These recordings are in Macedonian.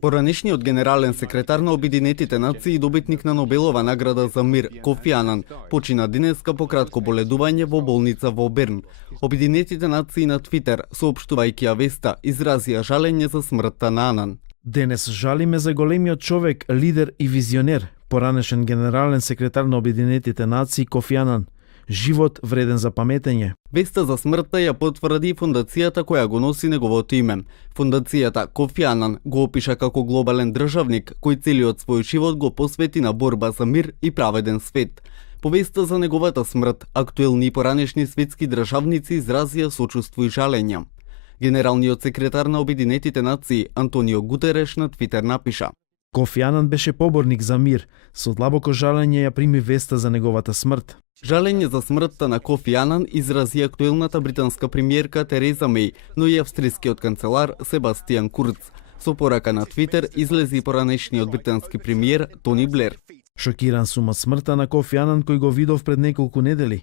Поранешниот генерален секретар на Обединетите нации и добитник на Нобелова награда за мир Кофи Анан почина денеска по кратко боледување во болница во Берн. Обединетите нации на Твитер, соопштувајќи ја веста, изразија жалење за смртта на Анан. Денес жалиме за големиот човек, лидер и визионер, поранешен генерален секретар на Обединетите нации Кофи Анан. Живот вреден за паметење. Веста за смртта ја потврди фондацијата која го носи неговото име. Фондацијата Кофи Анан го опиша како глобален државник кој целиот свој живот го посвети на борба за мир и праведен свет. По веста за неговата смрт, актуелни и поранешни светски државници изразија сочувство и жалење. Генералниот секретар на Обединетите нации Антонио Гутереш на Твитер напиша: Кофи Анан беше поборник за мир, со длабоко жалење ја прими веста за неговата смрт. Жалење за смртта на Кофи Анан изрази актуелната британска премиерка Тереза Меј, но и австрискиот канцелар Себастијан Курц. Со порака на Твитер излезе и поранешниот британски премиер Тони Блер. Шокиран сум од смртта на Кофи Анан кој го видов пред неколку недели.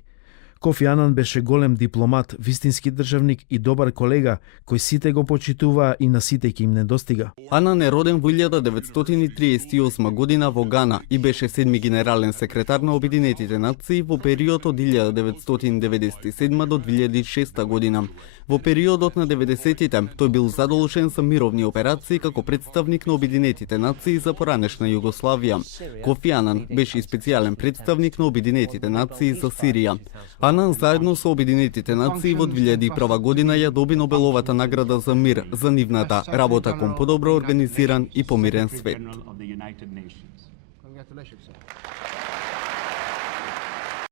Кофи Анан беше голем дипломат, вистински државник и добар колега, кој сите го почитуваа и на сите ќе им недостига. Анан е роден во 1938 година во Гана и беше седми генерален секретар на Обединетите нации во период од 1997 до 2006 година. Во периодот на 90-тите тој бил задолжен за мировни операции како представник на Обединетите нации за поранешна Југославија. Кофи Анан беше и специјален представник на Обединетите нации за Сирија. Анан заедно со Обединетите нации во 2001 година ја доби Нобеловата награда за мир за нивната работа кон подобро организиран и помирен свет.